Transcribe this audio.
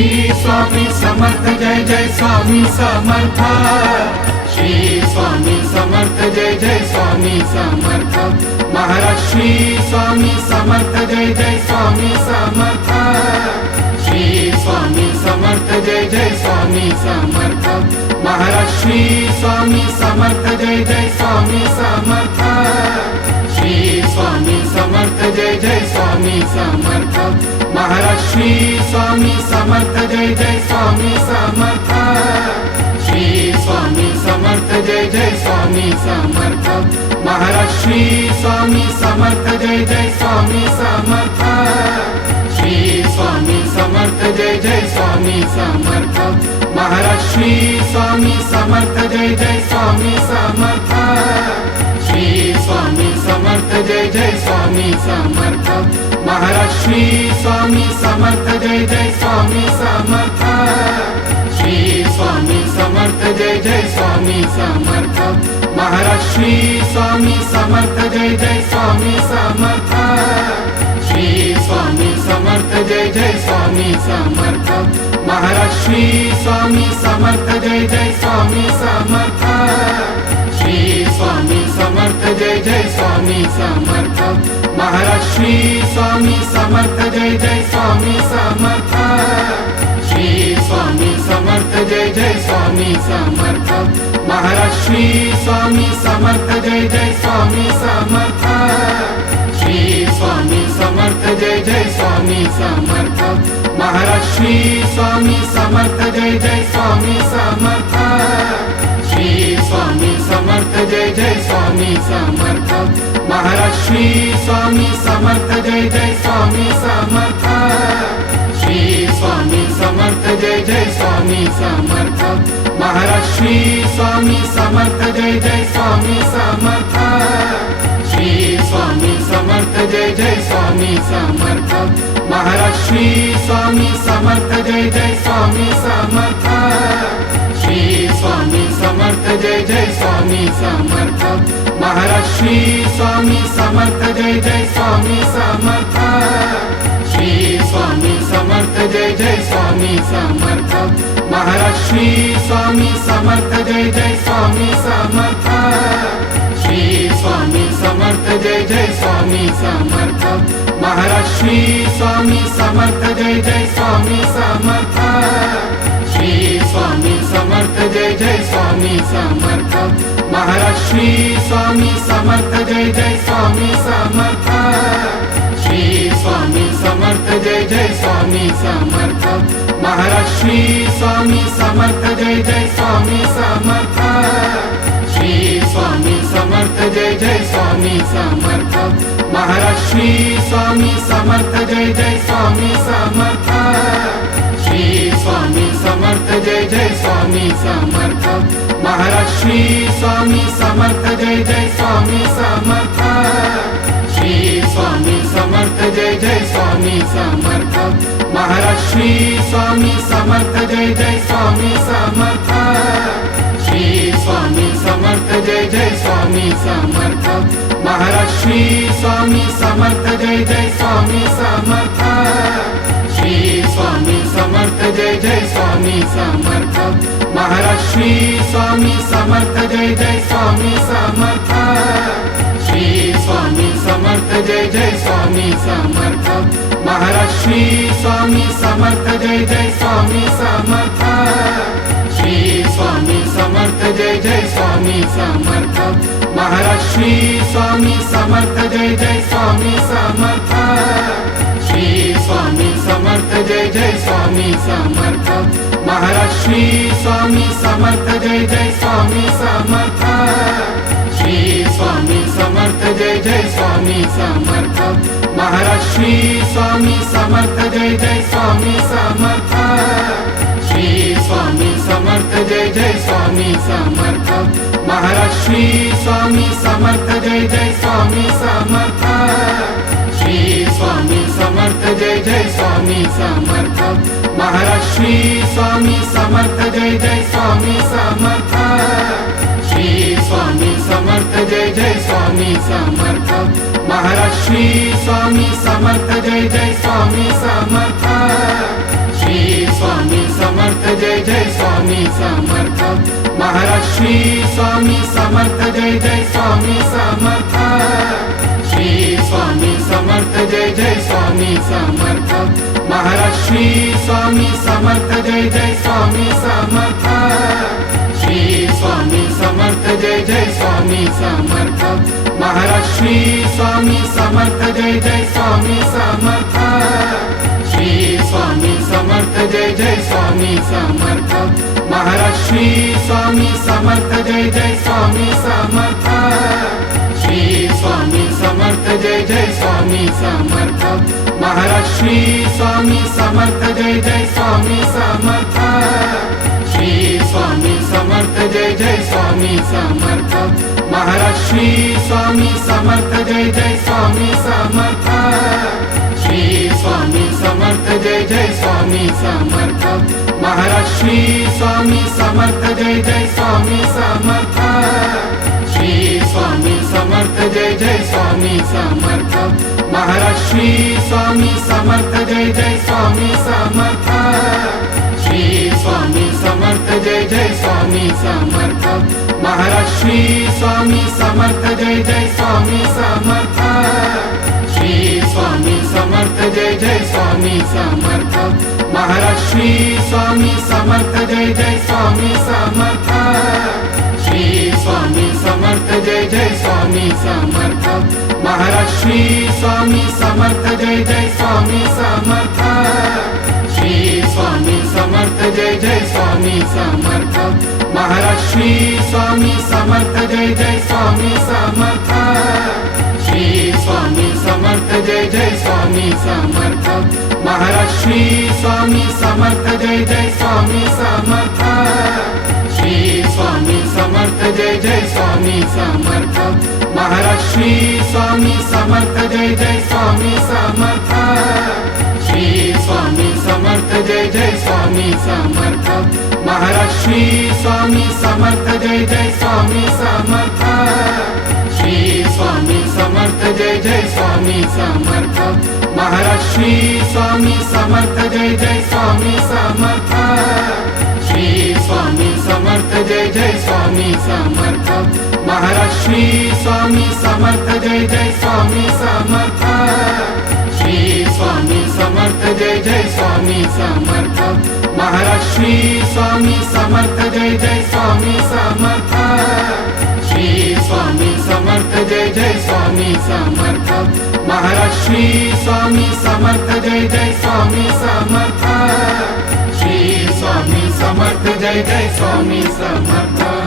Swami Samarth Jai Jai Swami Samarth. Shri Swami Samarth Jai Jai Swami Samarth. Maharaj Shri Swami Samarth Jai Jai Swami Samarth. Shri Swami Samarth Jai Jai Swami Samarth. Maharaj Shri Swami Samarth Jai Jai Swami Samarth. Shri Swami Samarth Jai Jai Swami Samarth. Maharaj Shri Swami Samarth Jai Jai Swami Samarth. Shri Swami Samarth Jai Jai Swami Samarth. Maharaj Shri Swami Samarth Jai Jai Swami Samarth. Shri Swami Samarth Jai Jai Swami Samarth. Maharaj Shri Swami Samarth Jai Jai Swami Samarth. Shri Swami Samarth Jai Jai Swami Samarth. Maharaj Shri Swami Samarth Jai Jai Swami Samarth. Shri Swami Samarth Jai Jai Swami Samarth. Maharaj Shri Swami Samarth Jai Jai Swami Samarth. Shri Swami Samarth Jai Jai Swami Samarth. Maharaj Shri Swami Samarth Jai Jai Swami Samarth. Shri Swami Samarth Jai Jai Swami Samarth. Maharaj Shri Swami Samarth Jai Jai Swami Samarth. Shri Swami Samarth Jai Jai Swami Samarth. Maharaj Shri Swami Samarth Jai Jai Swami Samarth. Shri Swami Samarth Jai Jai Swami Samarth. Maharaj Shri Swami Samarth Jai Jai Swami Samarth. Shri Swami Samarth Jai Jai Swami Samarth. Maharaj Shri Swami Samarth Jai Jai Swami Samarth. Shri Swami Samarth Jai Jai Swami Samarth. Maharaj Shri Swami Samarth Jai Jai Swami Samarth. Shri Swami Samarth Jai Jai Swami Samarth. Maharaj Shri Swami Samarth Jai Jai Swami Samarth. Shri Swami Samarth Jai Jai Swami Samarth. Maharaj Shri Swami Samarth Jai Jai Swami Samarth. Shri Swami Samarth Jai Jai Swami Samarth. Maharaj Shri Swami Samarth Jai Jai Swami Samarth. Shri Swami Samarth Jai Jai Swami Samarth. Maharaj Shri Swami Samarth Jai Jai Swami Samarth. Shri Swami Samarth Jai Jai Swami Samarth. Maharaj Shri Swami Samarth Jai Jai Swami Samarth. Shri Swami Samarth Jai Jai Swami Samarth. Maharaj Shri Swami Samarth Jai Jai Swami Samarth. Shri Swami Samarth Jai Jai Swami Samarth. Maharaj Shri Swami Samarth Jai Jai Swami Samarth. Shri Swami Samarth Jai Jai Swami Samarth. Maharaj Shri Swami Samarth Jai Jai Swami Samarth. Shri Swami Samarth Jai Jai Swami Samarth. Maharaj Shri Swami Samarth Jai Jai Swami Samarth. Shri Swami Samarth Jai Jai Swami Samarth. Maharaj Shri Swami Samarth Jai Jai Swami Samarth. Shri Swami Samarth Jai Jai Swami Samarth. Maharaj Shri Swami Samarth Jai Jai Swami Samarth. Shri Swami Samarth Jai Jai Swami Samarth. Maharaj Shri Swami Samarth Jai Jai Swami Samarth. Shri Swami Samarth Jai Jai Swami Samarth. Maharaj Shri Swami Samarth Jai Jai Swami Samarth. Shri Swami Samarth Jai Jai Swami Samarth. Maharaj Shri Swami Samarth Jai Jai Swami Samarth. Shri Swami Samarth Jai Jai Swami Samarth. Maharaj Shri Swami Samarth Jai Jai Swami Samarth. Shri Swami Samarth Jai Jai Swami Samarth. Maharaj Shri Swami Samarth Jai Jai Swami Samarth. Shri Swami Samarth Jai Jai Swami Samarth. Maharaj Shri Swami Samarth Jai Jai Swami Samarth. Shri Swami Samarth Jai Jai Swami Samarth. Maharaj Shri Swami Samarth Jai Jai Swami Samarth. Shri Swami Samarth Jai Jai Swami Samarth Maharaj Shri Swami Samarth Jai Jai Swami Samarth Shri Swami Samarth Jai Jai Swami Samarth Maharaj Shri Swami Samarth Jai Jai Swami Samarth Shri Swami Samarth Jai Jai Swami Samarth Maharaj Shri Swami Samarth Jai Jai Swami Samarth Shri Swami Samarth Jai Jai Swami Samarth Maharaj Shri Swami Samarth Jai Jai Swami Samarth Shri Swami Samarth Jai Jai Swami Samarth Maharaj Shri Swami Samarth Jai Jai Swami Samarth Shri Swami Samarth Jai Jai Swami Samarth Maharaj Shri Swami Samarth Jai Jai Swami Samarth Shri Swami Samarth Jai Jai Swami Samarth Maharaj Shri Swami Samarth Jai Jai Swami Samarth Shri Swami Samarth Jai Jai Swami Samarth Maharaj Shri Swami Samarth Jai Jai Swami Samarth Shri Swami Samarth Jai Jai Swami Samarth Maharaj Shri Swami Samarth Jai Jai Swami Samarth Shri Swami Samarth Jai Jai Swami Samarth Maharaj Shri Swami Samarth Jai Jai Swami Samarth Shri Swami Samarth Jai Jai Swami Samarth Maharaj Shri Swami Samarth Jai Jai Swami Samarth Shri Swami Samarth Jai Jai Swami Samarth Maharaj Shri Swami Samarth Jai Jai Swami Samarth Shri Swami Samarth Jai Jai Swami Samarth Maharaj Shri Swami Samarth Jai Jai Swami Samarth Shri Swami Samarth Jai Jai Swami Samarth Maharaj Shri Swami Samarth Jai Jai Swami Samarth Shri Swami Samarth Jai Jai Swami Samarth Maharaj Shri Swami Samarth Jai Jai Swami Samarth Shri Swami Samarth Jai Jai Swami Samarth Maharaj Shri Swami Samarth Jai Jai Swami Samarth Shri Swami Samarth Jai Jai Swami Samarth Maharaj Shri Swami Samarth Jai Jai Swami Samarth Shri Swami Samarth Jai Jai Swami Samarth Maharaj Shri Swami Samarth Jai Jai Swami Samarth Shri Swami Samarth Jai Jai Swami Samarth Maharaj Shri Swami Samarth Jai Jai Swami Samarth Shri Swami Samarth Jai Jai Swami Samarth